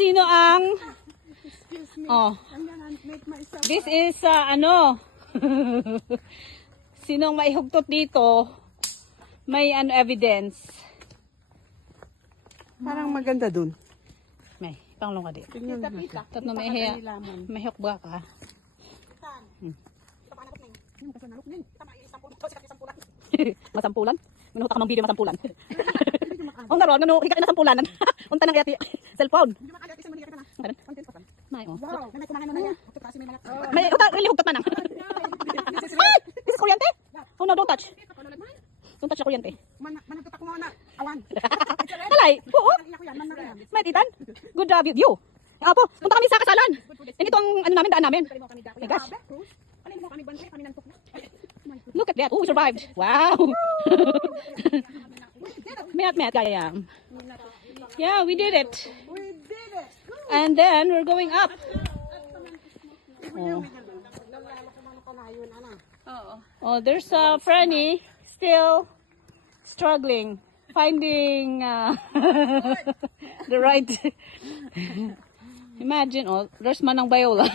Sino ang... Excuse me. Oh, I'm gonna make myself. this is ano... Sinong maihugtot dito? May ano evidence. Parang maganda dun. May, panglong ka di. Tingnan natin. Tatno may hiya. May hukba ka. Masampulan? Minuta ka mang video masampulan. Oh, naroon, ano, hika na sampulan. Unta nang yati. Cellphone. May, oh. Wow. May kumain na niya. May, really hugtot man ang. This is kuryente? Oh no, don't touch. Don't touch the kuryente. Managtot ako na. Awan. Alay, oo. May titan. Good view. Apo, punta kami sa kasalan. Ito ang ano namin, daan namin. My gosh. Look at that. Oh, we survived. Wow. Met. Yeah. Yeah, we did it. We did it. And then we're going up. Oh, there's Franny still struggling, finding the right. Imagine, oh, there's Manang Bayola.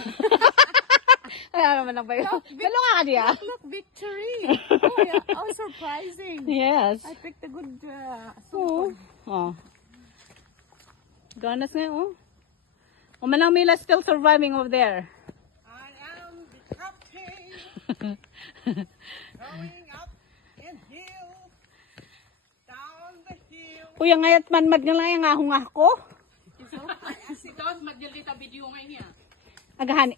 Manang Bayola. Dalawa ka diya. Look, victory. Oh, yeah. Oh, surprising. Yes. I picked a good Oh. Oh. Ganas nga, oh. Oh, Manang Mila still surviving over there. I am the captain. Going up in hill. Down the hill. Kuya ngayat man magnalang nga ahong ako. Si Tos, madjalita video ngayon niya. Agahan